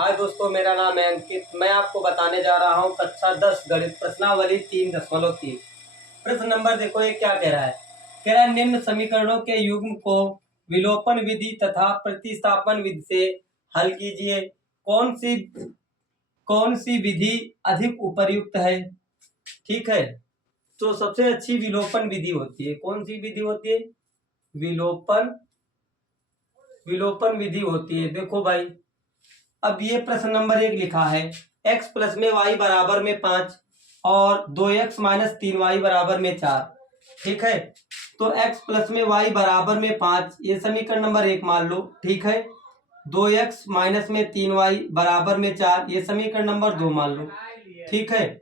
हाय दोस्तों, मेरा नाम है अंकित। मैं आपको बताने जा रहा हूँ कक्षा 10 गणित प्रश्नावली 3.3। प्रश्न नंबर देखो, ये क्या कह रहा है। कह रहा है निम्न समीकरणों के युग्म को विलोपन विधि तथा प्रतिस्थापन विधि से हल कीजिए। कौन सी विधि अधिक उपयुक्त है। ठीक है, तो सबसे अच्छी विलोपन विधि होती है। कौन सी विधि होती है? विलोपन विधि होती है। देखो भाई, अब ये प्रश्न नंबर 1 लिखा है, x प्लस में y बराबर में 5 और 2x माइनस 3y बराबर में 4। ठीक है, तो x प्लस में y बराबर में 5 ये समीकरण नंबर 1 मान लो। ठीक है, 2x माइनस में 3y बराबर में 4 ये समीकरण नंबर 2 मान लो। ठीक है,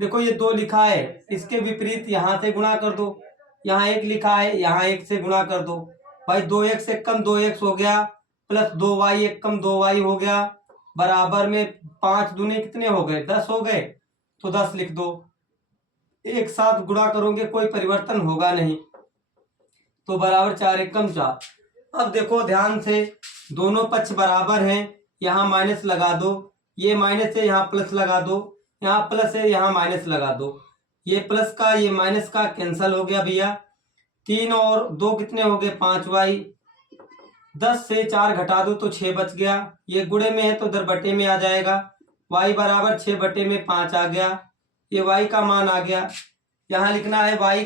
देखो ये 2 लिखा है, इसके विपरीत यहाँ से गुणा कर दो। यहाँ 1 लिखा है, यहाँ 1 से गुणा कर दो। भाई 2x एक कम 2x हो गया, प्लस 2y एक कम 2y हो गया, बराबर में 5 दूने कितने हो गए? 10 हो गए, तो 10 लिख दो। एक साथ गुणा करोगे कोई परिवर्तन होगा नहीं, तो बराबर 4 एक कम 4। अब देखो ध्यान से, दोनों पक्ष बराबर हैं, यहाँ माइनस लगा दो। ये माइनस है, यहाँ प्लस लगा दो। यहाँ प्लस है, यहाँ माइनस लगा दो। ये प्लस का ये माइनस का कैंसल हो गया भैया। 3 और 2 कितने हो गए? 5y। 10 से 4 घटा दो तो 6 बच गया। ये गुणे में है तो इधर बटे में आ जाएगा। y बराबर 6 बटे में 5 आ गया। ये y का मान आ गया। यहाँ लिखना है y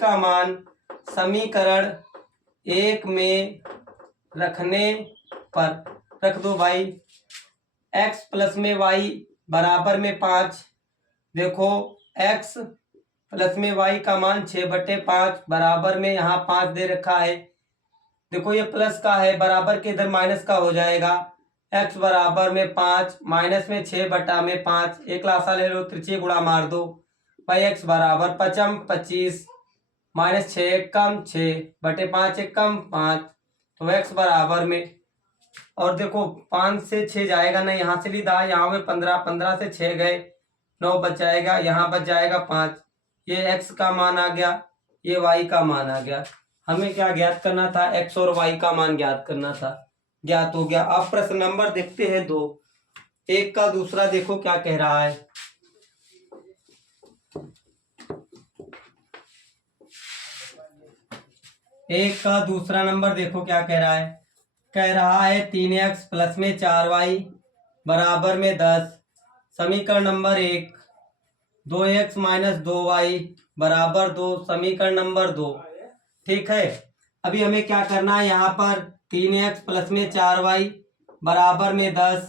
का मान समीकरण 1 में रखने पर रख दो भाई। x प्लस में y बराबर में 5। देखो x प्लस में y का मान 6 बटे 5 बराबर में यहाँ 5 दे रखा है। देखो ये प्लस का है, बराबर के इधर माइनस का हो जाएगा। x बराबर में 5 माइनस में 6 बटा में 5, एक लासा ले लो, त्रिज्यीय गुणा मार दो भाई। x बराबर 5 25 माइनस 6 एक कम 6 बटे 5 एक कम 5, तो x बराबर में, और देखो 5 से 6 जाएगा नहीं, यहाँ से लीधा, यहाँ में 15, 15 से 6 गए 9 बच जाएगा, यहाँ बच जाएगा 5। ये x का मान आ गया, ये y का मान आ गया। हमें क्या ज्ञात करना था? x और y का मान ज्ञात करना था। ज्ञात हो गया। अब प्रश्न नंबर देखते हैं 2। एक का दूसरा देखो क्या कह रहा है। एक का दूसरा नंबर देखो क्या कह रहा है। कह रहा है 3x प्लस में 4y बराबर में 10। समीकरण नंबर 1। 2x माइनस 2y बराबर 2, समीकरण नंबर 2। ठीक है, अभी हमें क्या करना है? यहाँ पर 3x प्लस में 4y बराबर में 10,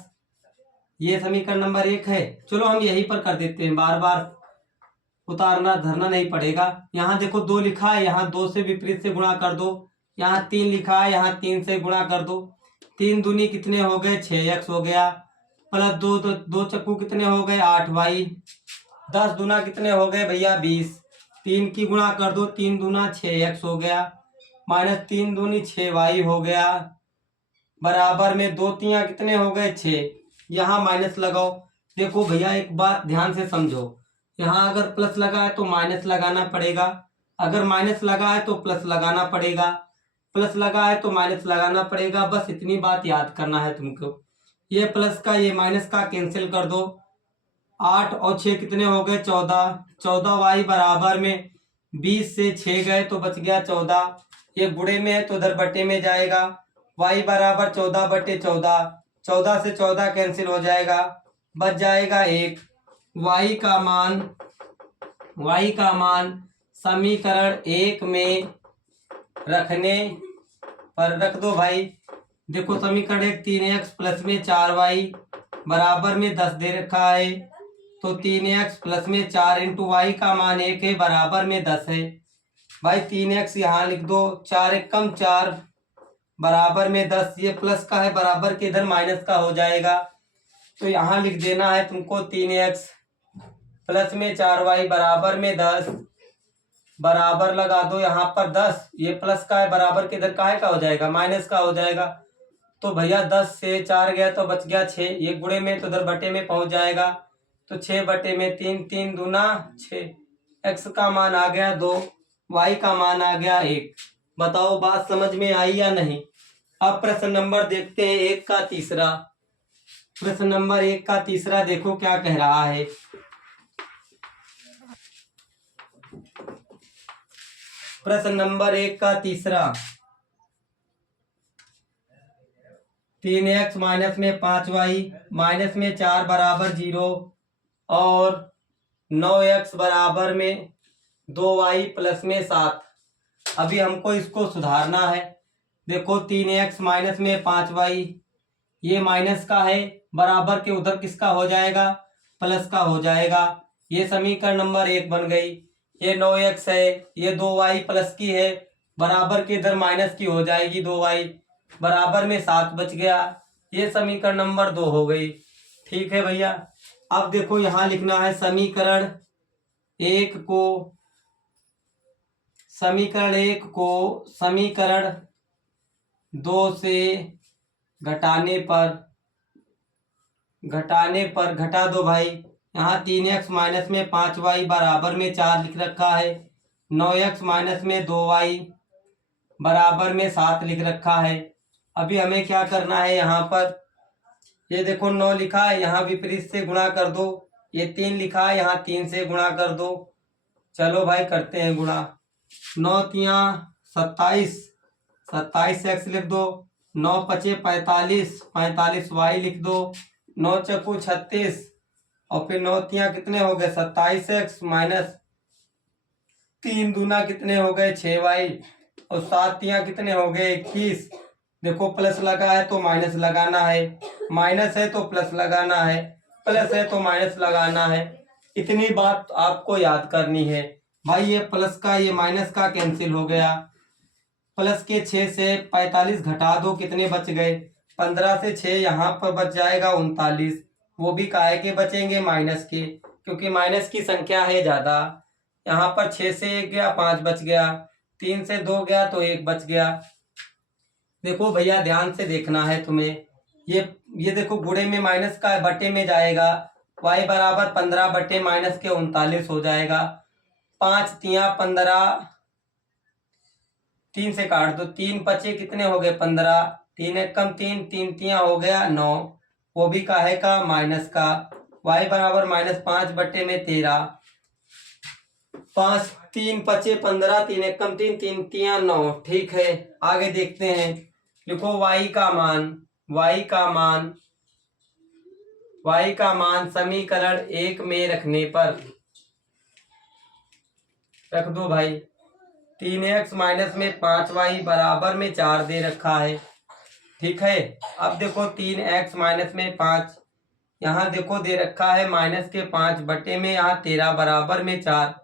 ये समीकरण नंबर 1 है। चलो हम यहीं पर कर देते हैं, बार बार उतारना धरना नहीं पड़ेगा। यहाँ देखो 2 लिखा है, यहाँ 2 से विपरीत से गुणा कर दो। यहाँ 3 लिखा है, यहाँ 3 से गुणा कर दो। 3 दूनी कितने हो गए? 6x हो गया, प्लस 2 तो 2 चक्कू कितने हो गए? 8y। 10 दूना कितने हो गए भैया? 20। 3 की गुणा कर दो, 3 दूना 6x हो गया, माइनस 3 दूनी 6y हो गया, बराबर में 2 तियाँ कितने हो गए? 6। यहाँ माइनस लगाओ। देखो भैया एक बात ध्यान से समझो, यहाँ अगर प्लस लगा है तो माइनस लगाना पड़ेगा, अगर माइनस लगा है तो प्लस लगाना पड़ेगा, प्लस लगा है तो माइनस लगाना पड़ेगा। बस इतनी बात याद करना है तुमको। ये प्लस का ये माइनस का कैंसिल कर दो। 8 और 6 कितने हो गए? 14। 14y बराबर में 20 से 6 गए तो बच गया 14। ये गुणे में है तो इधर बटे में जाएगा। y बराबर 14 बटे 14, 14 से 14 कैंसिल हो जाएगा, बच जाएगा 1। y का मान समीकरण 1 में रखने पर रख दो भाई। देखो समीकरण 1 3x प्लस में 4y बराबर में 10 दे रखा है, तो 3x प्लस में 4 इंटू वाई का मान 1 है, बराबर में 10 है। भाई 3x यहाँ लिख दो, 4 एक कम 4 बराबर में 10। ये प्लस का है, बराबर के इधर माइनस का हो जाएगा, तो यहाँ लिख देना है तुमको 3x प्लस में 4y बराबर में 10। बराबर लगा दो यहाँ पर 10, ये प्लस का है, बराबर के इधर काहे का हो जाएगा? माइनस का हो जाएगा। तो भैया 10 से 4 गया तो बच गया 6, ये गुणे में तो इधर बटे में पहुंच जाएगा, तो 6 बटे में 3, 3 दूना 6। x का मान आ गया 2, y का मान आ गया 1। बताओ बात समझ में आई या नहीं? अब प्रश्न नंबर देखते हैं 1 का तीसरा। प्रश्न नंबर 1 का तीसरा देखो क्या कह रहा है। प्रश्न नंबर 1 का तीसरा, 3x माइनस में 5y माइनस में 4 बराबर 0 और 9x बराबर में 2y प्लस में 7। अभी हमको इसको सुधारना है। देखो 3x माइनस में 5y, ये माइनस का है, बराबर के उधर किसका हो जाएगा, प्लस का हो जाएगा। ये समीकरण नंबर 1 बन गई। ये 9x है, ये 2y प्लस की है, बराबर के इधर माइनस की हो जाएगी 2y, बराबर में 7 बच गया। ये समीकरण नंबर 2 हो गई। ठीक है भैया। अब देखो यहाँ लिखना है समीकरण 1 को समीकरण 2 से घटाने पर घटा दो भाई। यहाँ 3x माइनस में 5y बराबर में 4 लिख रखा है, 9x माइनस में 2y बराबर में 7 लिख रखा है। अभी हमें क्या करना है, यहाँ पर ये देखो 9 लिखा है, यहाँ विपरीत से गुणा कर दो। ये 3 लिखा है, यहाँ 3 से गुणा कर दो। चलो भाई करते हैं गुणा। 9 तिया 27, 27x लिख दो। 9 पचे 45, 45y लिख दो। 9 चक्कू 36 और फिर 9 तिया कितने हो गए 27x माइनस 3 दूना कितने हो गए 6y और 7 तिया कितने हो गए 21। देखो प्लस लगा है तो माइनस लगाना है, माइनस है तो प्लस लगाना है, प्लस है तो माइनस लगाना है। इतनी बात आपको याद करनी है भाई। ये प्लस का ये माइनस का कैंसिल हो गया। प्लस के 6 से 45 घटा दो, कितने बच गए 15 से 6 यहाँ पर बच जाएगा 39। वो भी काहे के बचेंगे, माइनस के, क्योंकि माइनस की संख्या है ज़्यादा। यहाँ पर 6 से 1 गया 5 बच गया, 3 से 2 गया तो 1 बच गया। देखो भैया ध्यान से देखना है तुम्हें। ये देखो गुणे में माइनस का बटे में जाएगा, y बराबर 15 बटे माइनस के 39 हो जाएगा। 5 तिया 15, 3 से काट दो, 3 पचे कितने हो गए 15, 3 एक कम 3, 3 तिया हो गया 9, वो भी काहे का माइनस का। y बराबर -5 बटे में 13, 5 3 पचे 15, 3 एक कम 3, 3 तिया 9। ठीक है आगे देखते हैं। लिखो y का मान समीकरण 1 में रखने पर रख दो भाई। 3x माइनस में 5y बराबर में 4 दे रखा है। ठीक है। अब देखो 3x माइनस में 5, यहाँ देखो दे रखा है माइनस के 5 बटे में यहाँ 13 बराबर में 4।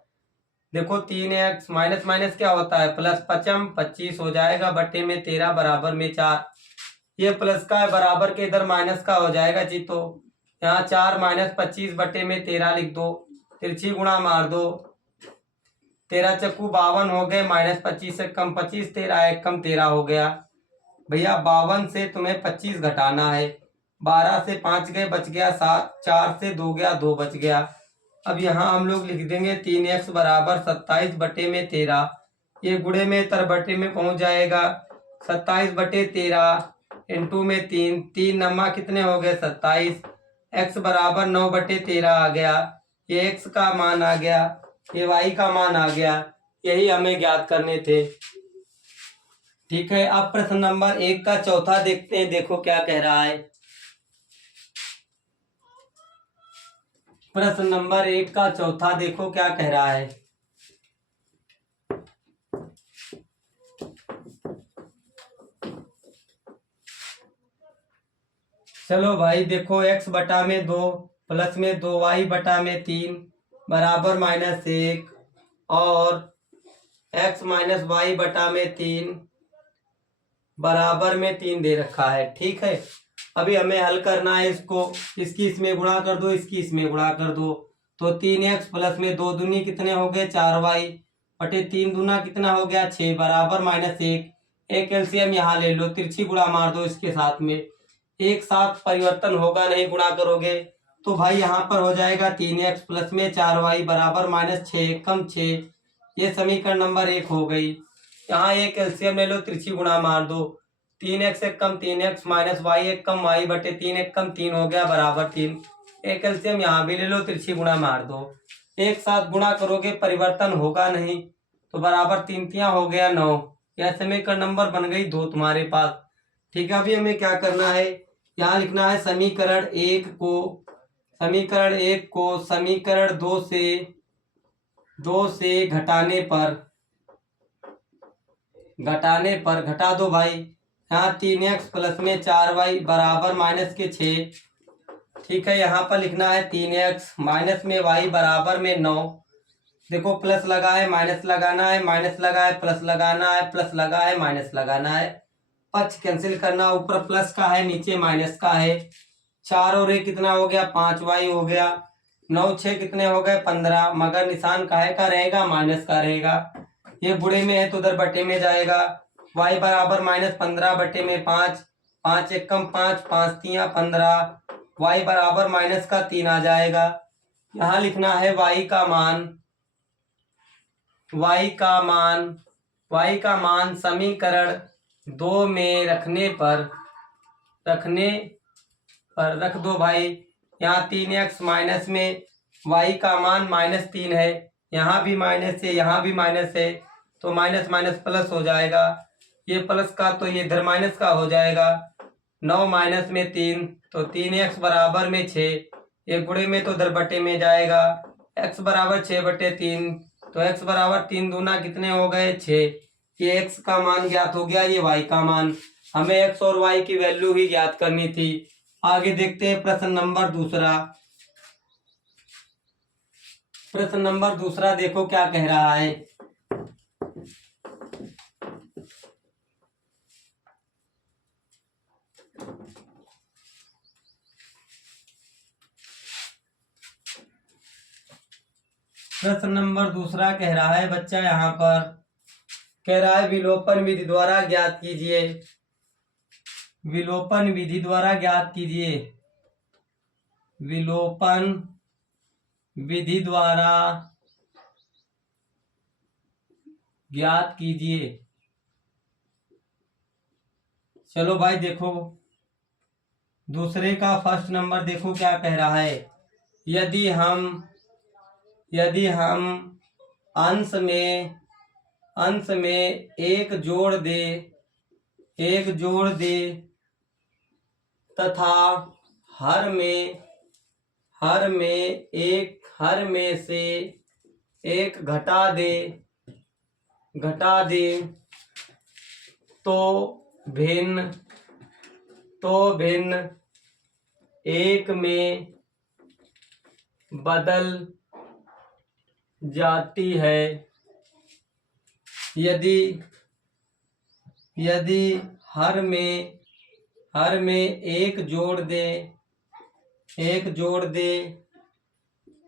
देखो 3x माइनस माइनस क्या होता है प्लस, 5 25 हो जाएगा बटे में 13 बराबर में 4। ये प्लस का है, बराबर के इधर माइनस का हो जाएगा जी। तो यहाँ 4 माइनस 25 बटे में 13 लिख दो, तिरछी गुणा मार दो। 13 चक्कू 52 हो गए, -25 से कम 25, 13 एक कम 13 हो गया। भैया 52 से तुम्हें 25 घटाना है। 12 से 5 गए बच गया 7, 4 से 2 गया 2 बच गया। अब यहाँ हम लोग लिख देंगे 3x बराबर 27 बटे में 13। ये गुणे में तर बटे में पहुंच जाएगा, 27 बटे 13 इंटू में 3, 3 नमा कितने हो गए 27। x बराबर 9 बटे 13 आ गया। ये x का मान आ गया, ये y का मान आ गया। यही हमें ज्ञात करने थे। ठीक है। अब प्रश्न नंबर 1 का चौथा देखते हैं, देखो क्या कह रहा है। प्रश्न नंबर 1 का चौथा देखो क्या कह रहा है। चलो भाई देखो x बटा में 2 प्लस में 2y बटा में 3 बराबर -1 और x माइनस वाई बटा में 3 बराबर में 3 दे रखा है। ठीक है। अभी हमें हल करना है इसको। इसकी इसमें गुणा कर दो, इसकी इसमें गुणा कर दो। तो 3x प्लस में 2 दूनी कितने हो गए 4y बटे 3 दूना कितना हो गया 6 बराबर -1। एक एलसीएम यहाँ ले लो, तिरछी गुणा मार दो इसके साथ में। एक साथ परिवर्तन होगा नहीं गुणा करोगे तो भाई यहाँ पर हो जाएगा 3x प्लस में 4y बराबर -6 कम 6। ये समीकरण नंबर 1 हो गई। यहाँ एक एलसीएम ले लो, तिरछी गुणा मार दो। 3x एक कम 3x माइनस वाई एक कम वाई बटे 3 एक कम 3 हो गया बराबर 3। एक एलसीएम यहाँ भी ले लो, तिरछी गुणा मार दो। एक साथ गुणा करोगे परिवर्तन होगा नहीं, तो बराबर 3 तियां हो गया 9। यह समीकरण नंबर बन गई 2 तुम्हारे पास। ठीक है, अभी हमें क्या करना है, यहाँ लिखना है समीकरण 1 को समीकरण 2 से घटाने पर घटा दो भाई। यहाँ 3x प्लस में 4y बराबर माइनस के 6। ठीक है, यहाँ पर लिखना है 3x माइनस में y बराबर में 9। देखो प्लस लगा है माइनस लगाना है, माइनस लगा है प्लस लगाना है, प्लस लगा है माइनस लगाना है। पक्ष कैंसिल करना, ऊपर प्लस का है नीचे माइनस का है। 4 और 1 कितना हो गया 5y हो गया। 9 6 कितने हो गए 15, मगर निशान काहे का रहेगा माइनस का रहेगा। ये बुढ़े में है तो उधर बटे में जाएगा। y बराबर माइनस 15 बटे में 5, 5 एक कम 5, 5 तियां 15, y बराबर माइनस का 3 आ जाएगा। यहाँ लिखना है y का मान समीकरण 2 में रखने पर रख दो भाई। यहाँ 3x माइनस में y का मान -3 है, यहाँ भी माइनस है यहाँ भी माइनस है, तो माइनस माइनस प्लस हो जाएगा। ये प्लस का तो ये इधर माइनस का हो जाएगा। 9 माइनस में 3 तो 3x बराबर में 6, ये गुणे में तो उधर बटे में जाएगा। x बराबर 6 बटे 3, तो x बराबर 3 दूना कितने हो गए 6। ये x का मान ज्ञात हो गया, ये y का मान। हमें x और y की वैल्यू ही ज्ञात करनी थी। आगे देखते हैं प्रश्न नंबर दूसरा। प्रश्न नंबर दूसरा देखो क्या कह रहा है। प्रश्न नंबर दूसरा कह रहा है बच्चा, यहाँ पर कह रहा है विलोपन विधि द्वारा ज्ञात कीजिए। विलोपन विधि द्वारा ज्ञात कीजिए। विलोपन विधि द्वारा ज्ञात कीजिए। चलो भाई देखो दूसरे का फर्स्ट नंबर देखो क्या कह रहा है। यदि हम अंश में एक जोड़ दे तथा हर में से एक घटा दे तो भिन्न एक में बदल जाती है। यदि हर में एक जोड़ दे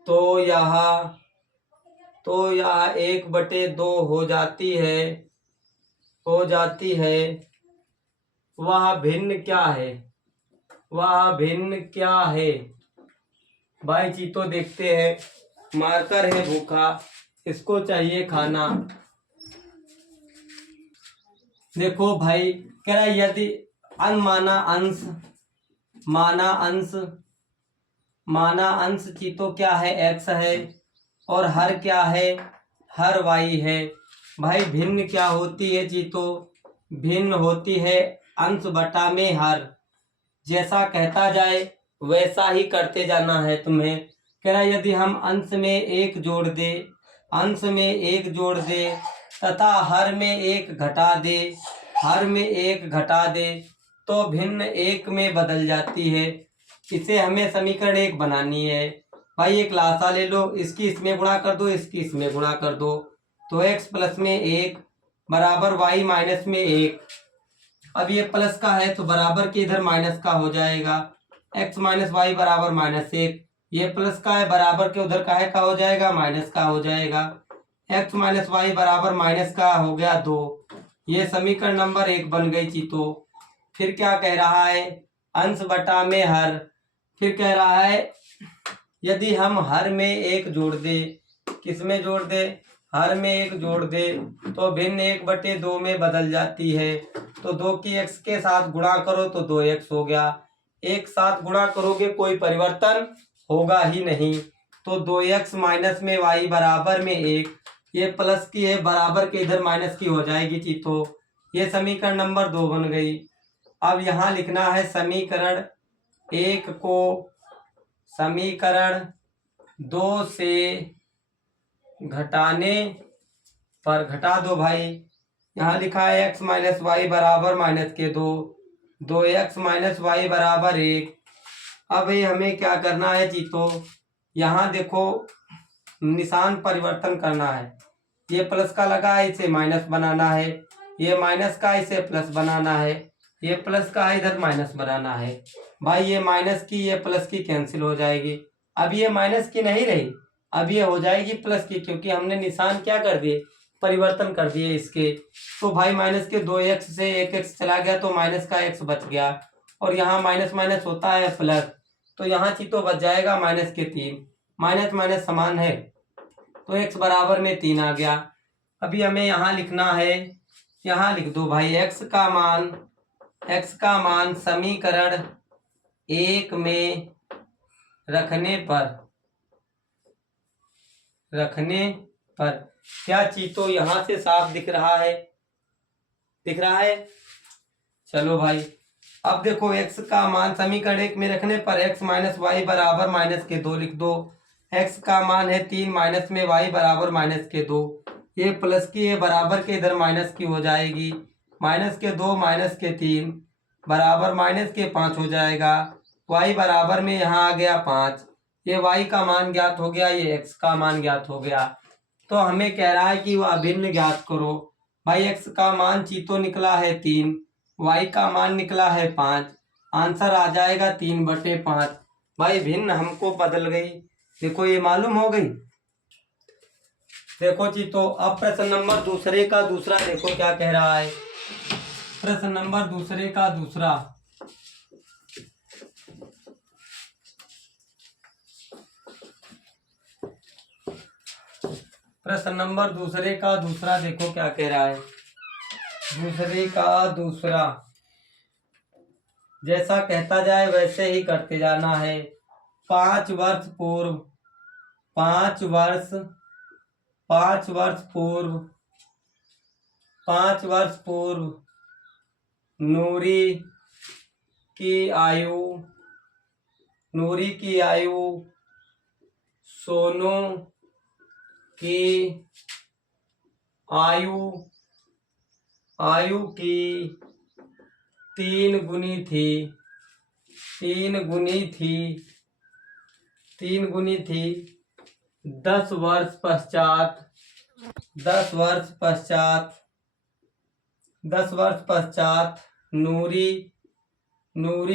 तो यह 1/2 हो जाती है। वह भिन्न क्या है भाई जी। तो देखते हैं, मार्कर है भूखा, इसको चाहिए खाना। देखो भाई कह रहा है यदि माना अंश चीतो क्या है x है और हर क्या है हर y है। भाई भिन्न क्या होती है चीतो, भिन्न होती है अंश बटा में हर। जैसा कहता जाए वैसा ही करते जाना है तुम्हें। कह रहा है यदि हम अंश में एक जोड़ दे तथा हर में एक घटा दे तो भिन्न एक में बदल जाती है। इसे हमें समीकरण 1 बनानी है। भाई एक लासा ले लो, इसकी इसमें गुणा कर दो, इसकी इसमें गुणा कर दो, तो x प्लस में 1 बराबर y माइनस में 1। अब ये प्लस का है तो बराबर के इधर माइनस का हो जाएगा। x माइनस वाई बराबर -1। ये प्लस का है बराबर के उधर काहे का हो जाएगा माइनस का हो जाएगा। x माइनस वाई बराबर माइनस का हो गया 2। ये समीकरण नंबर 1 बन गई चीतो। फिर क्या कह रहा है, अंश बटा में हर। फिर कह रहा है यदि हम हर में एक जोड़ दे, किस में जोड़ दे हर में एक जोड़ दे तो भिन्न 1/2 में बदल जाती है। तो 2 की x के साथ गुणा करो तो 2x हो गया। एक साथ गुणा करोगे कोई परिवर्तन होगा ही नहीं। तो 2x माइनस में y बराबर में 1, ये प्लस की है बराबर के इधर माइनस की हो जाएगी चीतो। ये समीकरण नंबर 2 बन गई। अब यहाँ लिखना है समीकरण 1 को समीकरण 2 से घटाने पर घटा दो भाई। यहाँ लिखा है x माइनस वाई बराबर माइनस के 2, 2x माइनस वाई बराबर 1। अब ये हमें क्या करना है चीतो, यहाँ देखो निशान परिवर्तन करना है। ये प्लस का लगा है, इसे माइनस बनाना है। ये माइनस का, इसे प्लस बनाना है। ये प्लस का है, इधर माइनस बनाना है। भाई ये माइनस की ये प्लस की कैंसिल हो जाएगी। अब ये माइनस की नहीं रही, अब ये हो जाएगी प्लस की, क्योंकि हमने निशान क्या कर दिए, परिवर्तन कर दिए इसके। तो भाई माइनस के 2x से 1x चला गया तो माइनस का x बच गया, और यहाँ माइनस माइनस होता है प्लस, तो यहाँ चीतो बच जाएगा माइनस के 3। माइनस माइनस समान है तो x बराबर में 3 आ गया। अभी हमें यहाँ लिखना है, यहाँ लिख दो भाई x का मान समीकरण 1 में रखने पर क्या चीतो यहाँ से साफ दिख रहा है, दिख रहा है। चलो भाई अब देखो x का मान समीकरण 1 में रखने पर x माइनस वाई बराबर माइनस के 2 लिख दो। x का मान है 3, माइनस में y बराबर माइनस के 2। ये प्लस की है बराबर के इधर माइनस की हो जाएगी। माइनस के 2 माइनस के 3 बराबर माइनस के 5 हो जाएगा। y बराबर में यहाँ आ गया 5। ये y का मान ज्ञात हो गया, ये x का मान ज्ञात हो गया। तो हमें कह रहा है कि वह अभिन्न ज्ञात करो। भाई x का मान चीतो निकला है 3, y का मान निकला है 5, आंसर आ जाएगा 3/5। भाई भिन्न हमको बदल गई, देखो ये मालूम हो गई। देखो चीतो अब प्रश्न नंबर दूसरे का दूसरा देखो क्या कह रहा है। प्रश्न नंबर दूसरे का दूसरा, प्रश्न नंबर दूसरे का दूसरा देखो क्या कह रहा है। दूसरे का दूसरा जैसा कहता जाए वैसे ही करते जाना है। 5 वर्ष पूर्व 5 वर्ष 5 वर्ष पूर्व 5 वर्ष पूर्व नूरी की आयु सोनू की आयु की 3 गुनी थी। 10 वर्ष पश्चात नूरी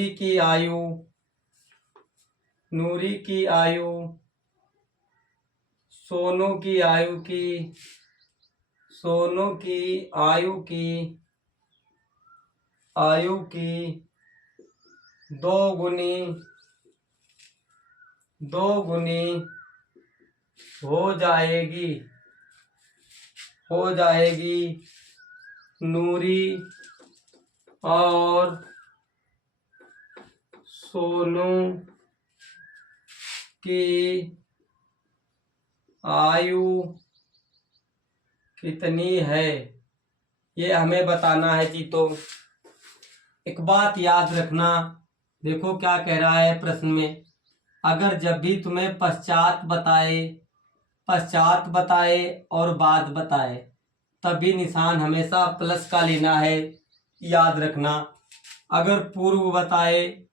की आयु सोनू की आयु की 2 गुनी हो जाएगी। नूरी और सोनू की आयु कितनी है, ये हमें बताना है चीतो। एक बात याद रखना, देखो क्या कह रहा है प्रश्न में। अगर जब भी तुम्हें पश्चात बताए और बाद बताए, तभी निशान हमेशा प्लस का लेना है, याद रखना। अगर पूर्व बताए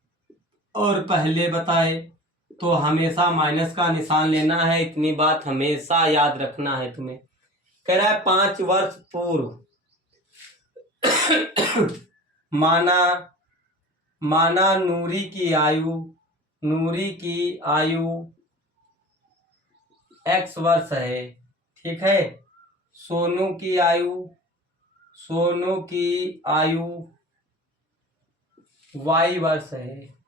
और पहले बताए तो हमेशा माइनस का निशान लेना है। इतनी बात हमेशा याद रखना है तुम्हें। कह रहा है 5 वर्ष पूर्व माना नूरी की आयु x वर्ष है, ठीक है। सोनू की आयु y वर्ष है।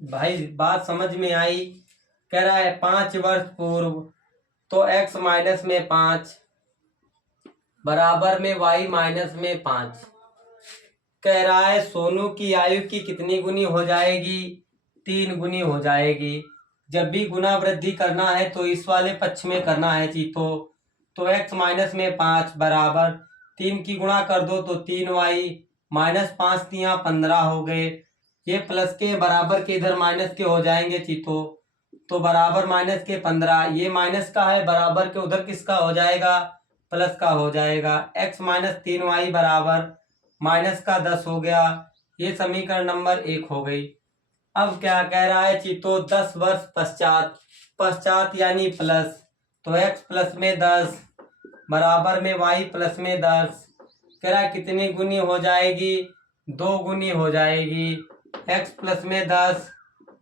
भाई बात समझ में आई। कह रहा है 5 वर्ष पूर्व, तो x माइनस में 5 बराबर में y माइनस में 5। कह रहा है सोनू की आयु की कितनी गुनी हो जाएगी? 3 गुनी हो जाएगी। जब भी गुना वृद्धि करना है तो इस वाले पक्ष में करना है चीतो। तो x माइनस में 5 बराबर 3 की गुणा कर दो तो 3y माइनस 5 तिया 15 हो गए। ये प्लस के बराबर के इधर माइनस के हो जाएंगे चीतो। तो बराबर माइनस के 15, ये माइनस का है, बराबर के उधर किसका हो जाएगा? प्लस का हो जाएगा। x माइनस 3y बराबर माइनस का 10 हो गया। ये समीकरण नंबर 1 हो गई। अब क्या कह रहा है चीतो? 10 वर्ष पश्चात, पश्चात यानी प्लस, तो x प्लस में 10 बराबर में y प्लस में 10। कह रहा है कितनी गुनी हो जाएगी? 2 गुनी हो जाएगी। x प्लस में 10,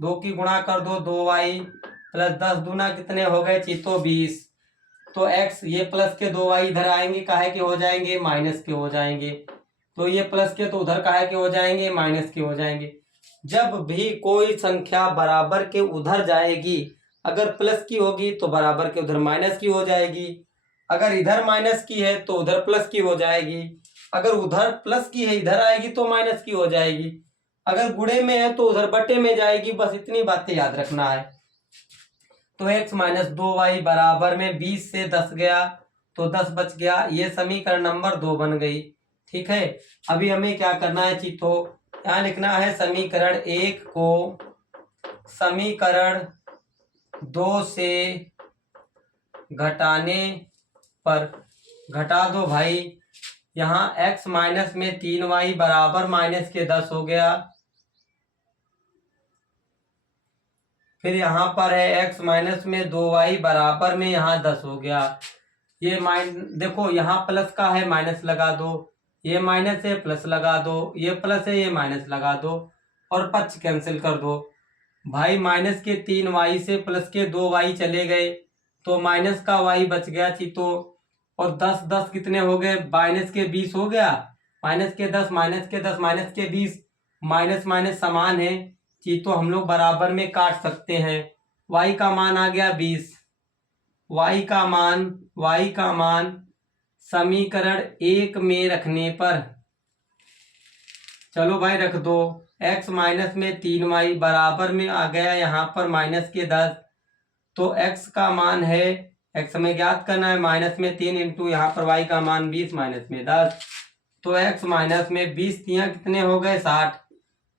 2 की गुणा कर दो 2y प्लस 10 दूना कितने हो गए चीतो? 20। तो x ये प्लस के 2y इधर आएंगे, काहे के हो जाएंगे? माइनस के हो जाएंगे। तो ये प्लस के तो उधर काहे के हो जाएंगे? माइनस के हो जाएंगे। जब भी कोई संख्या बराबर के उधर जाएगी, अगर प्लस की होगी तो बराबर के उधर माइनस की हो जाएगी, अगर इधर माइनस की है तो उधर प्लस की हो जाएगी, अगर उधर प्लस की है इधर आएगी तो माइनस की हो जाएगी, अगर गुणे में है तो उधर बटे में जाएगी। बस इतनी बातें याद रखना है। तो x माइनस 2y बराबर में 20 से 10 गया तो 10 बच गया। ये समीकरण नंबर 2 बन गई। ठीक है, अभी हमें क्या करना है चीतो? यहाँ लिखना है समीकरण 1 को समीकरण 2 से घटाने पर घटा दो भाई। यहाँ x माइनस में 3y बराबर माइनस के 10 हो गया। फिर यहाँ पर है x माइनस में 2y बराबर में यहाँ 10 हो गया। ये देखो यहाँ प्लस का है, माइनस लगा दो, ये माइनस है प्लस लगा दो, ये प्लस है ये माइनस लगा दो और पक्ष कैंसिल कर दो। भाई माइनस के 3y से प्लस के 2y चले गए तो माइनस का y बच गया चीतो। और 10 10 कितने हो गए? माइनस के 20 हो गया। माइनस के 10 माइनस के 10 माइनस के 20, माइनस माइनस समान है चीतो, हम लोग बराबर में काट सकते हैं। y का मान आ गया 20। y का मान समीकरण 1 में रखने पर, चलो भाई रख दो, x माइनस में 3y बराबर में आ गया यहाँ पर माइनस के 10। तो x का मान है, x हमें ज्ञात करना है, माइनस में 3 इंटू यहाँ पर y का मान 20 माइनस में 10। तो x माइनस में 20 तिया कितने हो गए? 60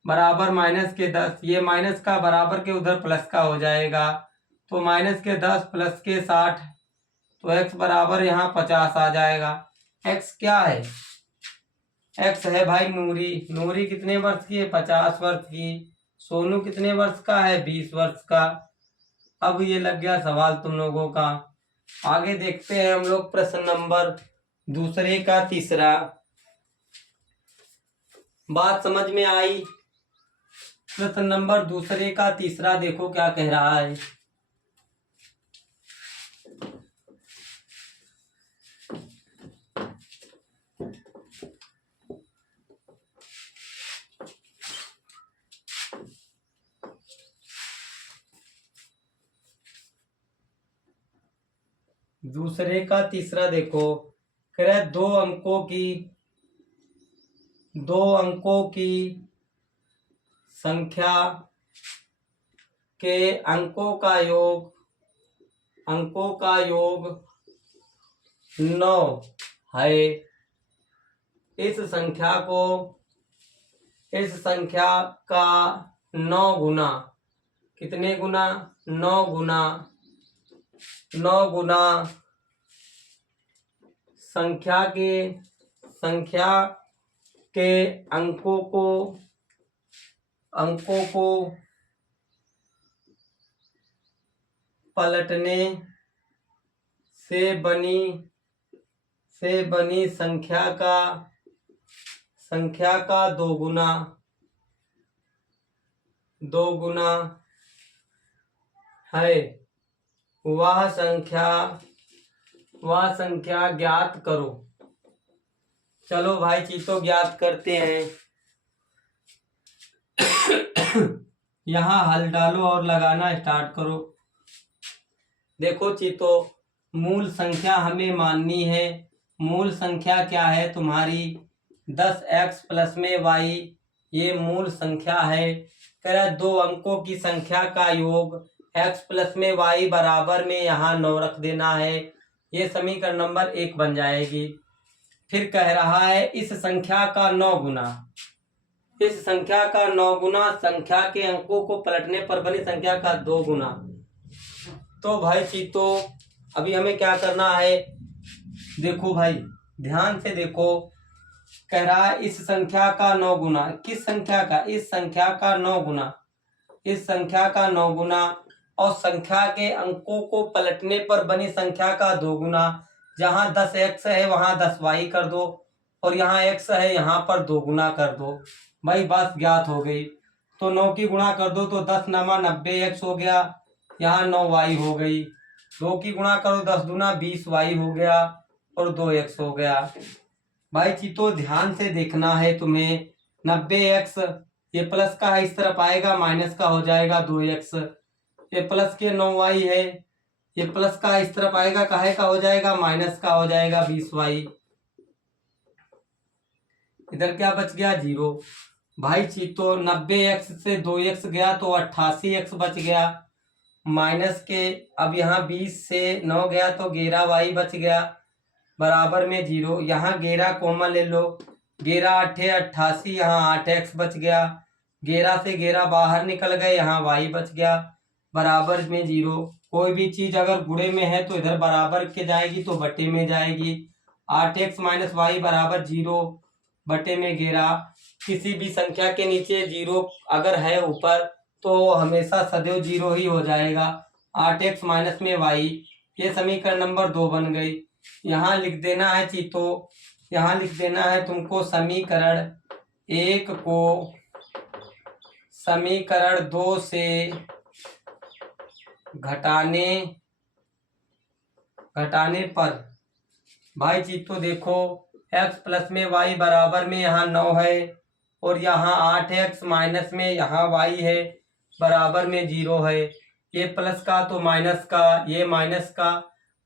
बराबर माइनस के 10। ये माइनस का बराबर के उधर प्लस का हो जाएगा। तो माइनस के 10 प्लस के 60, तो x बराबर यहाँ 50 आ जाएगा। x क्या है? x है भाई नूरी। नूरी कितने वर्ष की है? 50 वर्ष की। सोनू कितने वर्ष का है? 20 वर्ष का। अब ये लग गया सवाल तुम लोगों का। आगे देखते हैं हम लोग प्रश्न नंबर 2 का 3। बात समझ में आई? प्रश्न नंबर 2 का 3 देखो क्या कह रहा है। दूसरे का 3 देखो, कह रहा है 2 अंकों की संख्या के अंकों का योग 9 है। इस संख्या का 9 गुना, कितने गुना? 9 गुना संख्या के अंकों को पलटने से बनी संख्या का 2 गुना है। वह संख्या ज्ञात करो। चलो भाई चीतो ज्ञात करते हैं। यहाँ हल डालो और लगाना स्टार्ट करो। देखो चीतो, मूल संख्या हमें माननी है। मूल संख्या क्या है तुम्हारी 10x प्लस में y, ये मूल संख्या है। कह रहा है 2 अंकों की संख्या का योग x प्लस में y बराबर में यहाँ 9 रख देना है। ये समीकरण नंबर 1 बन जाएगी। फिर कह रहा है इस संख्या का 9 गुना, इस संख्या का 9 गुना संख्या के अंकों को पलटने पर बनी संख्या का 2 गुना। तो भाई चीतो अभी हमें क्या करना है, देखो भाई ध्यान से देखो। कह रहा है इस संख्या का 9 गुना, किस संख्या का, इस संख्या का 9 गुना, इस संख्या का 9 गुना और संख्या के अंकों को पलटने पर बनी संख्या का 2 गुना। जहां 10x है वहां 10y कर दो और यहाँ x है यहाँ पर 2 गुना कर दो। भाई बस ज्ञात हो गई। तो 9 की गुणा कर दो तो 10 नमा 90x हो गया, यहाँ 9y हो गई। 2 की गुणा करो 10 दूना 20y हो गया और 2x हो गया। भाई चीतो ध्यान से देखना है तुम्हें। 90x ये प्लस का है, इस तरफ आएगा माइनस का हो जाएगा 2x। ये प्लस के 9y है, ये प्लस का इस तरफ आएगा काहे का हो जाएगा माइनस का हो जाएगा 20y। इधर क्या बच गया 0। भाई चीतो 90x से 2x गया तो 88x बच गया, माइनस के अब यहाँ 20 से 9 गया तो 11y बच गया बराबर में 0। यहाँ 11 कॉमन ले लो, 11 8 88, यहाँ 8x बच गया। 11 से 11 बाहर निकल गए, यहाँ y बच गया बराबर में 0। कोई भी चीज अगर गुणे में है तो इधर बराबर के जाएगी तो बटे में जाएगी। 8x माइनस वाई बराबर 0 बटे में 11। किसी भी संख्या के नीचे 0 अगर है ऊपर तो हमेशा सदैव 0 ही हो जाएगा। 8x माइनस में y, ये समीकरण नंबर 2 बन गई। यहाँ लिख देना है चीतो, यहाँ लिख देना है तुमको समीकरण 1 को समीकरण 2 से घटाने पर। भाई चीतो देखो x प्लस में y बराबर में यहाँ 9 है और यहाँ 8x माइनस में यहाँ y है बराबर में 0 है। ये प्लस का तो माइनस का, ये माइनस का।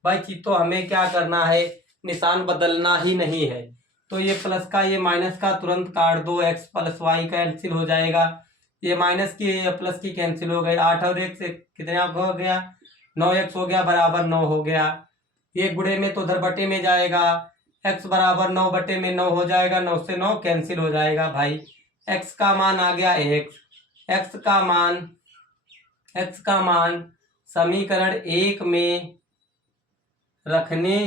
भाई चीतो हमें क्या करना है, निशान बदलना ही नहीं है। तो ये प्लस का ये माइनस का तुरंत काट दो, x प्लस वाई कैंसिल हो जाएगा। ये माइनस की ये प्लस की कैंसिल हो गई। 8 और 1 से कितने हो गया 9x हो गया बराबर 9 हो गया। ये गुणे में तो उधर बटे में जाएगा, x बराबर 9 बटे में 9 हो जाएगा, 9 से 9 कैंसिल हो जाएगा। भाई x का मान आ गया x का मान समीकरण 1 में रखने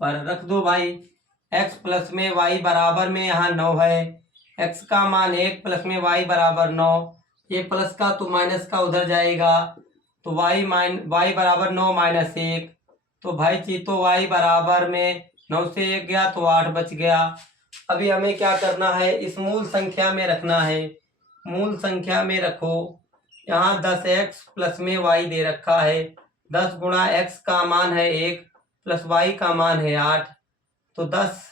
पर रख दो भाई। x प्लस में y बराबर में यहाँ 9 है, x का मान 1 प्लस में y बराबर 9। ये प्लस का तो माइनस का उधर जाएगा तो y बराबर 9 माइनस 1। तो भाई चीतो y बराबर में 9 से 1 गया तो 8 बच गया। अभी हमें क्या करना है, इस मूल संख्या में रखना है। मूल संख्या में रखो, यहाँ 10x प्लस में y दे रखा है। 10 गुणा x का मान है 1 प्लस y का मान है 8। तो 10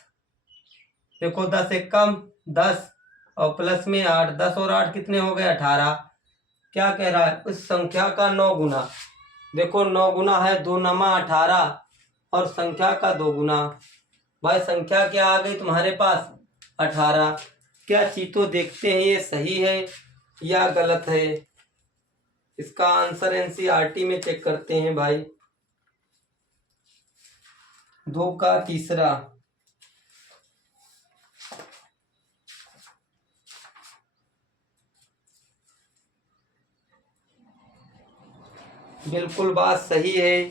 देखो 10 एक कम 10 और प्लस में 8, 10 और 8 कितने हो गए 18। क्या कह रहा है, उस संख्या का 9 गुना। देखो 9 गुना है 2 नमा 18 और संख्या का 2 गुना। भाई संख्या क्या आ गई तुम्हारे पास 18। क्या चीतो देखते हैं ये सही है या गलत है। इसका आंसर एनसीईआरटी में चेक करते हैं भाई। 2 का तीसरा, बिल्कुल बात सही है,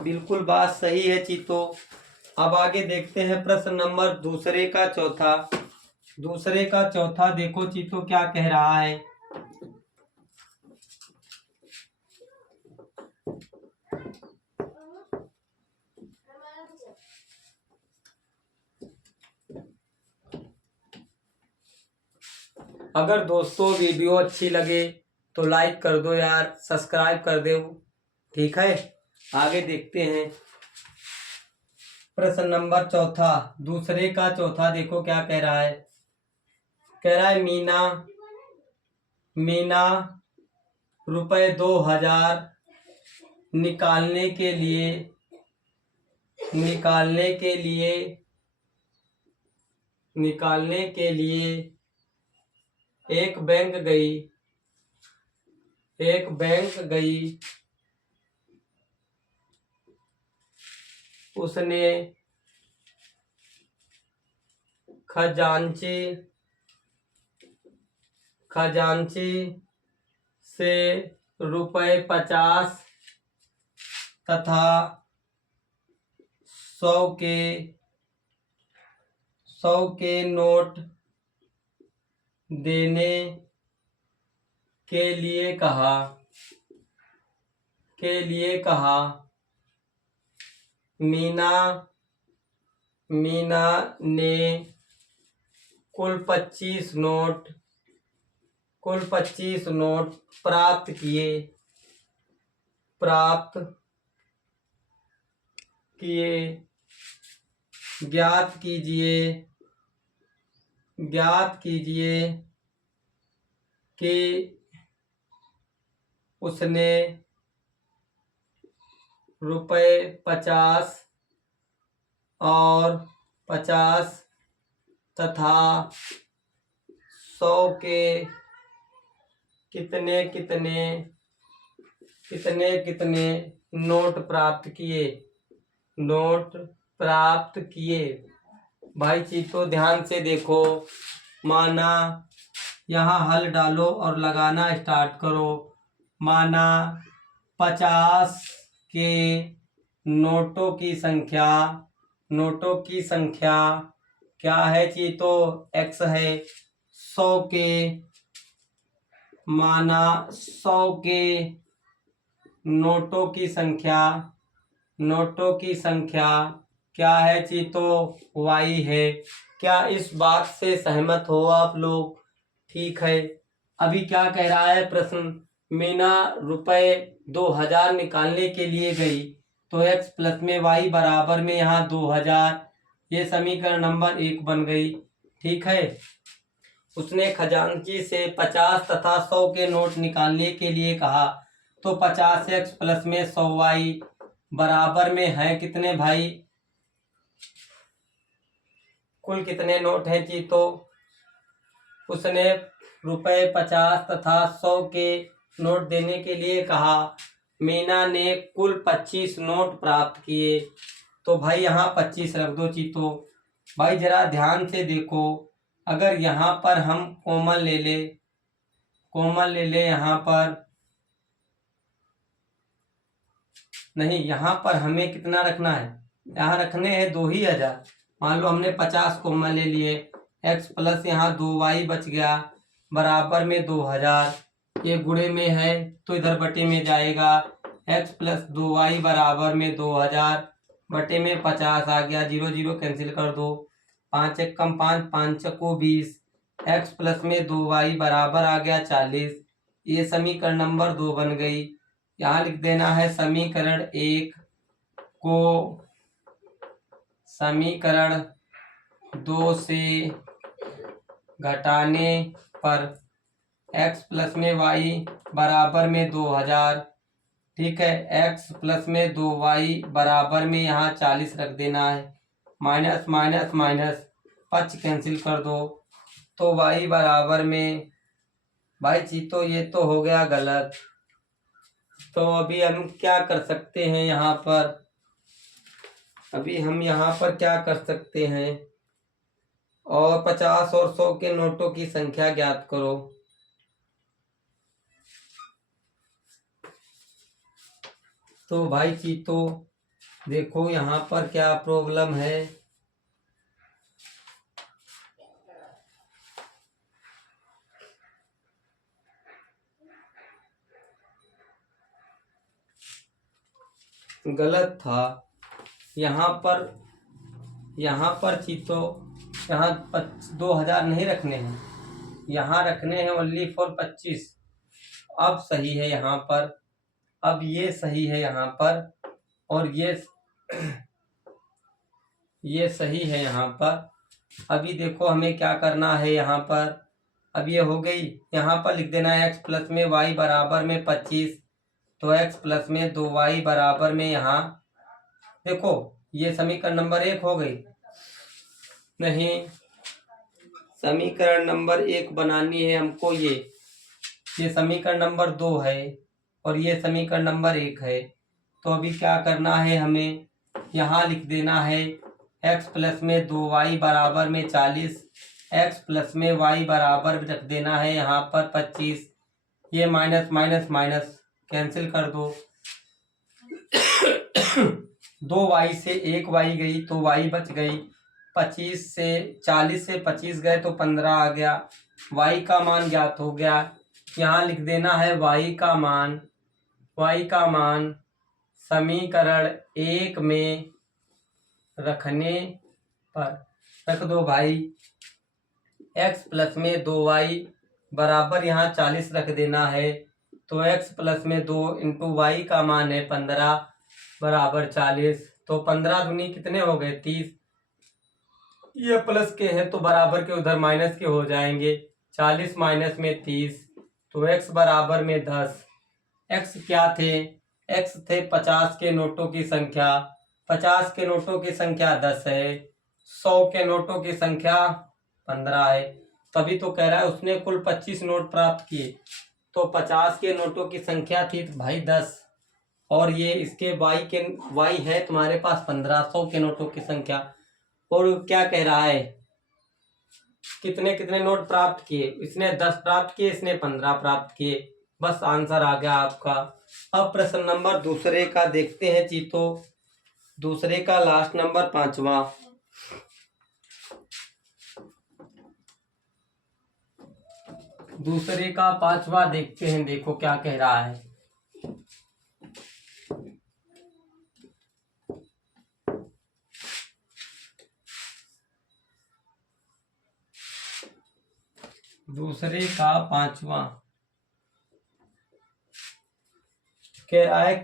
बिल्कुल बात सही है चीतो। अब आगे देखते हैं प्रश्न नंबर दूसरे का चौथा। देखो चीतो क्या कह रहा है। अगर दोस्तों वीडियो अच्छी लगे तो लाइक कर दो यार, सब्सक्राइब कर दो, ठीक है। आगे देखते हैं प्रश्न नंबर चौथा, दूसरे का चौथा। देखो क्या कह रहा है। कह रहा है मीना रुपए 2000 निकालने के लिए निकालने के लिए एक बैंक गई, उसने खजांची से ₹50 तथा 100 के नोट देने के लिए कहा। मीना ने कुल 25 नोट प्राप्त किए। ज्ञात कीजिए कि उसने ₹50 और 50 तथा 100 के कितने नोट प्राप्त किए। भाई चीतो ध्यान से देखो, माना यहाँ हल डालो और लगाना स्टार्ट करो। माना 50 के नोटों की संख्या क्या है चीतो? x है। 100 के माना 100 के नोटों की संख्या क्या है चीतो? y है। क्या इस बात से सहमत हो आप लोग? ठीक है। अभी क्या कह रहा है प्रश्न? मीना ₹2000 निकालने के लिए गई, तो x प्लस में y बराबर में यहाँ 2000, ये समीकरण नंबर 1 बन गई। ठीक है। उसने खजांची से 50 तथा 100 के नोट निकालने के लिए कहा, तो 50x प्लस में 100y बराबर में है कितने भाई? कुल कितने नोट हैं चीतो? उसने ₹50 तथा 100 के नोट देने के लिए कहा। मीना ने कुल 25 नोट प्राप्त किए। तो भाई यहाँ 25 रख दो चीतो। भाई जरा ध्यान से देखो, अगर यहाँ पर हम कॉमन ले ले यहाँ पर नहीं, यहाँ पर हमें कितना रखना है? यहाँ रखने हैं 2000। मान लो हमने 50 कॉमन ले लिए, x प्लस यहाँ 2y बच गया बराबर में 2000। ये गुणे में है तो इधर बटे में जाएगा। x प्लस 2y बराबर में 2000 बटे में 50 आ गया। 0 0 कैंसिल कर दो। 5 एक कम 5, 5 को 20। x प्लस में 2y बराबर आ गया 40। ये समीकरण नंबर 2 बन गई। यहाँ लिख देना है समीकरण 1 को समीकरण 2 से घटाने पर x प्लस में y बराबर में 2000। ठीक है। x प्लस में 2y बराबर में यहाँ 40 रख देना है। माइनस माइनस माइनस 5 कैंसिल कर दो, तो y बराबर में, भाई चीतो ये तो हो गया गलत। तो अभी हम क्या कर सकते हैं यहाँ पर? अभी हम यहाँ पर क्या कर सकते हैं? और 50 और 100 के नोटों की संख्या ज्ञात करो। तो भाई चीतो देखो यहाँ पर क्या प्रॉब्लम है। गलत था। यहाँ पर चीतो यहाँ 2000 नहीं रखने हैं, यहाँ रखने हैं ओनली फॉर 25। अब सही है यहाँ पर, अब ये सही है यहाँ पर, और ये सही है यहाँ पर। अभी देखो हमें क्या करना है यहाँ पर। अब ये हो गई। यहाँ पर लिख देना है x प्लस में y बराबर में 25, तो x प्लस में 2y बराबर में यहाँ देखो ये समीकरण नंबर 1 हो गई। नहीं, समीकरण नंबर 1 बनानी है हमको। ये समीकरण नंबर 2 है और ये समीकरण नंबर 1 है। तो अभी क्या करना है, हमें यहाँ लिख देना है x प्लस में 2y बराबर में 40, x प्लस में y बराबर रख देना है यहाँ पर 25। ये माइनस माइनस माइनस कैंसिल कर दो। 2y से 1y गई तो y बच गई। 25 से 40 से 25 गए तो 15 आ गया। y का मान ज्ञात हो गया। यहाँ लिख देना है y का मान समीकरण 1 में रखने पर रख दो भाई। x प्लस में 2y बराबर यहाँ 40 रख देना है। तो x प्लस में 2 इंटू वाई का मान है 15 बराबर 40। तो 15 दूनी कितने हो गए 30। ये प्लस के हैं तो बराबर के उधर माइनस के हो जाएंगे। 40 माइनस में 30 तो x बराबर में 10। x क्या थे, x थे 50 के नोटों की संख्या। 50 के नोटों की संख्या 10 है। 100 के नोटों की संख्या 15 है। तभी तो कह रहा है उसने कुल 25 नोट प्राप्त किए। तो 50 के नोटों की संख्या थी भाई 10 और ये इसके y है तुम्हारे पास 1500 के नोटों की संख्या। और क्या कह रहा है, कितने कितने नोट प्राप्त किए। इसने 10 प्राप्त किए, इसने 15 प्राप्त किए। बस आंसर आ गया आपका। अब प्रश्न नंबर दूसरे का देखते हैं चीतो। दूसरे का लास्ट नंबर 5वां। दूसरे का 5वां देखते हैं, देखो क्या कह रहा है। दूसरे का 5वां कह रहा है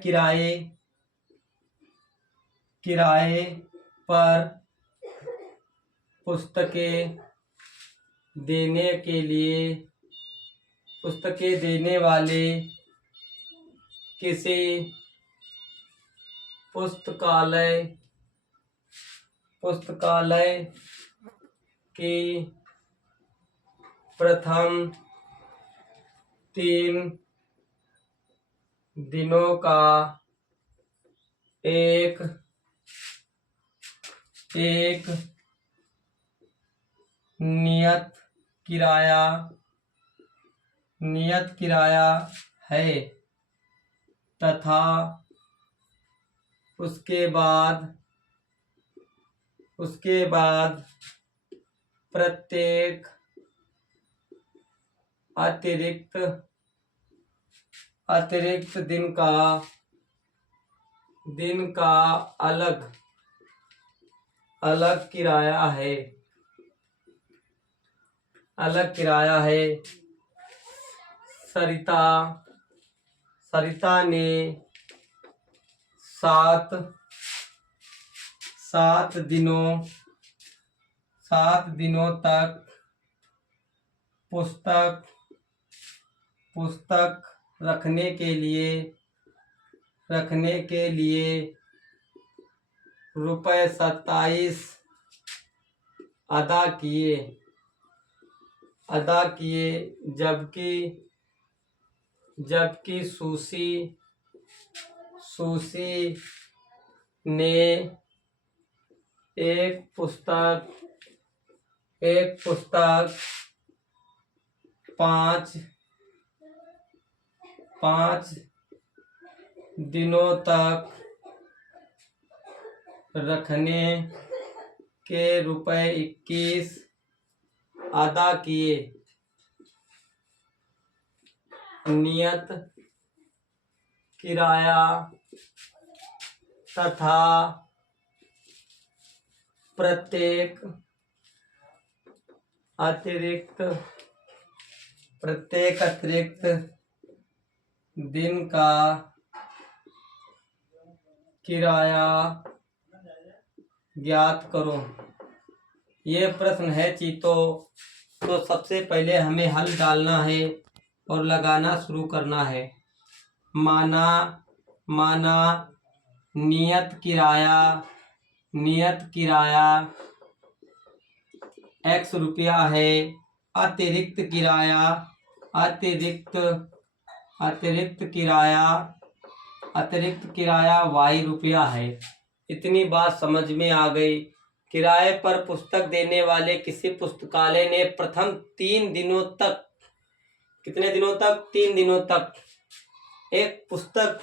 किराए पर पुस्तकें देने वाले किसी पुस्तकालय की प्रथम 3 दिनों का एक नियत किराया है तथा उसके बाद प्रत्येक अतिरिक्त दिन का अलग किराया है। सरिता ने 7 दिनों तक पुस्तक रखने के लिए रुपए 27 अदा किए जबकि सुशी ने एक पुस्तक 5 दिनों तक रखने के रुपए 21 अदा किए। नियत किराया तथा प्रत्येक अतिरिक्त दिन का किराया ज्ञात करो। ये प्रश्न है चीतो। तो सबसे पहले हमें हल डालना है और लगाना शुरू करना है। माना नियत किराया x रुपया है, अतिरिक्त किराया, अतिरिक्त किराया y रुपया है। इतनी बात समझ में आ गई। किराए पर पुस्तक देने वाले किसी पुस्तकालय ने प्रथम 3 दिनों तक, कितने दिनों तक? 3 दिनों तक एक पुस्तक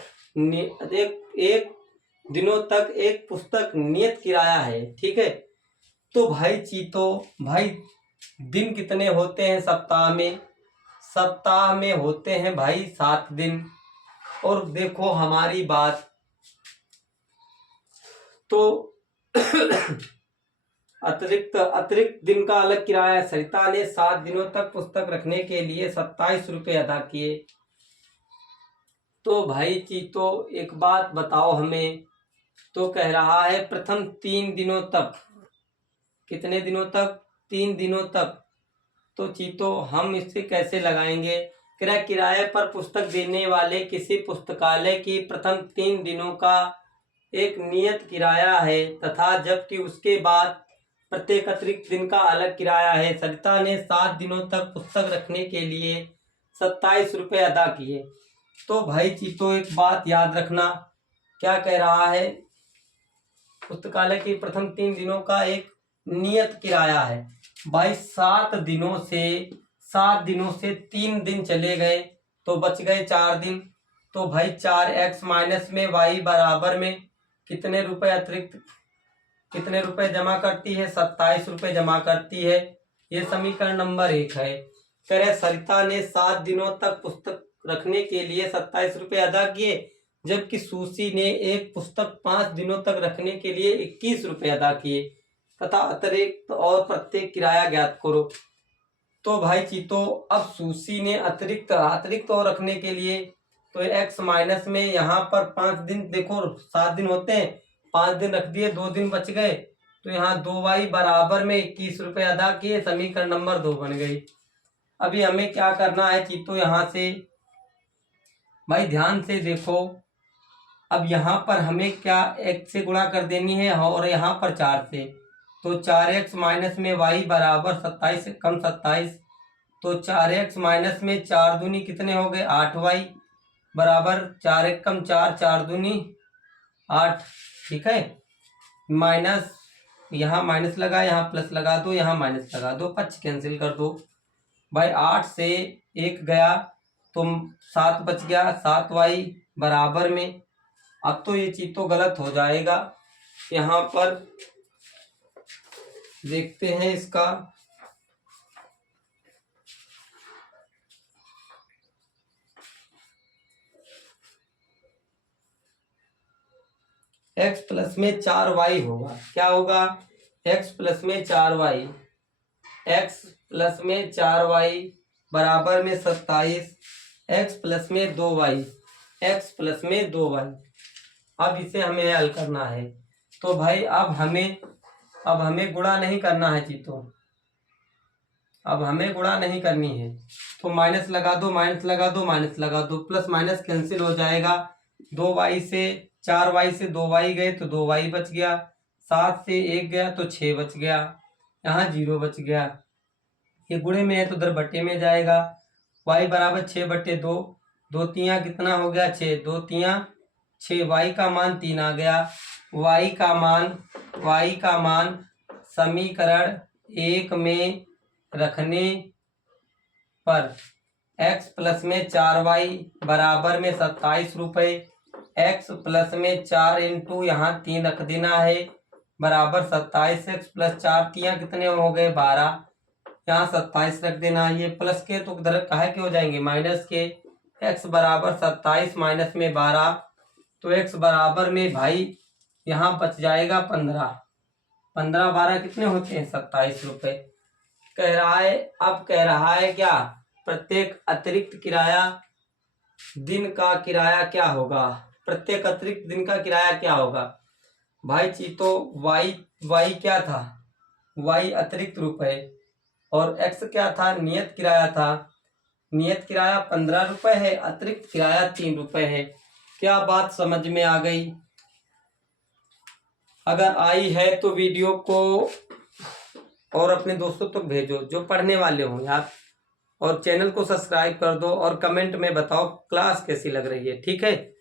एक पुस्तक नियत किराया है। ठीक है, तो भाई चीतो, भाई दिन कितने होते हैं सप्ताह में? सप्ताह में होते हैं भाई 7 दिन। और देखो हमारी बात तो अतिरिक्त दिन का अलग किराया। सरिता ने 7 दिनों तक पुस्तक रखने के लिए 27 रुपये अदा किए। तो भाई चीतो एक बात बताओ हमें, तो कह रहा है प्रथम 3 दिनों तक। कितने दिनों तक? 3 दिनों तक। तो चीतो हम इससे कैसे लगाएंगे? किराए पर पुस्तक देने वाले किसी पुस्तकालय की प्रथम 3 दिनों का एक नियत किराया है तथा जबकि उसके बाद प्रत्येक अतिरिक्त दिन का अलग किराया है। सरिता ने 7 दिनों तक पुस्तक रखने के लिए 27 रुपये अदा किए। तो भाई चीतो एक बात याद रखना, क्या कह रहा है? पुस्तकालय की प्रथम 3 दिनों का एक नियत किराया है। भाई 7 दिनों से 3 दिन चले गए तो बच गए 4 दिन। तो भाई 4x माइनस में y बराबर में कितने रुपए अतिरिक्त, कितने रुपए जमा करती है? 27 रुपये जमा करती है। ये समीकरण नंबर 1 है। कह रहे सरिता ने 7 दिनों तक पुस्तक रखने के लिए 27 रुपये अदा किए, जबकि सुशी ने एक पुस्तक 5 दिनों तक रखने के लिए 21 रुपये अदा किए तथा अतिरिक्त और प्रत्येक किराया ज्ञात करो। तो भाई चीतो अब सुशी ने अतिरिक्त और रखने के लिए तो x माइनस में यहाँ पर 5 दिन, देखो 7 दिन होते हैं, 5 दिन रख दिए, 2 दिन बच गए, तो यहाँ 2y बराबर में 21 रुपये अदा किए। समीकरण नंबर 2 बन गई। अभी हमें क्या करना है चीतो? यहाँ से भाई ध्यान से देखो, अब यहाँ पर हमें क्या x से गुणा कर देनी है और यहाँ पर 4 से। तो 4x माइनस में y बराबर 27 से कम 27। तो 4x माइनस में 4 दूनी कितने हो गए? 8y बराबर 4 कम 4, 4 दूनी 8। ठीक है, माइनस, यहाँ माइनस लगा, यहाँ प्लस लगा दो, यहाँ माइनस लगा दो, पक्ष कैंसिल कर दो। भाई 8 से 1 गया तो 7 बच गया, 7y बराबर में। अब तो ये चीज तो गलत हो जाएगा। यहाँ पर देखते हैं इसका, x प्लस में 4y होगा। क्या होगा? x प्लस में 4y, x प्लस में 4y बराबर में 27, x प्लस में 2y, x प्लस में 2y। अब इसे हमें हल करना है। तो भाई अब हमें गुणा नहीं करना है चीतो, अब हमें गुणा नहीं करनी है। तो माइनस लगा दो, माइनस लगा दो, माइनस लगा दो, प्लस माइनस कैंसिल हो जाएगा। 2y से 4y से 2y गए तो 2y बच गया, 7 से 1 गया तो 6 बच गया, यहाँ 0 बच गया। ये गुणे में है तो इधर बट्टे में जाएगा। y बराबर 6/2, 2 तियाँ कितना हो गया? 6, 2 तियाँ 6, y का मान 3 आ गया। y का मान समीकरण 1 में रखने पर x प्लस में 4y बराबर में 27 रुपये, x प्लस में 4 इंटू यहाँ 3 रख देना है बराबर 27, x प्लस 4 तियाँ कितने हो गए? 12, यहाँ 27 रख देना। ये प्लस के तो इधर काहे के हो जाएंगे? माइनस के। x बराबर 27 माइनस में 12, तो x बराबर में भाई यहाँ बच जाएगा 15, 15 12 कितने होते हैं? 27 रुपये। कह रहा है क्या? प्रत्येक अतिरिक्त किराया दिन का किराया क्या होगा? प्रत्येक अतिरिक्त दिन का किराया क्या होगा? भाई चीतो y क्या था? y अतिरिक्त रुपए और x क्या था? नियत किराया था। नियत किराया 15 रुपए है, अतिरिक्त किराया 3 रुपए है। क्या बात समझ में आ गई? अगर आई है तो वीडियो को और अपने दोस्तों तक भेजो जो पढ़ने वाले हों यार। और चैनल को सब्सक्राइब कर दो और कमेंट में बताओ क्लास कैसी लग रही है। ठीक है।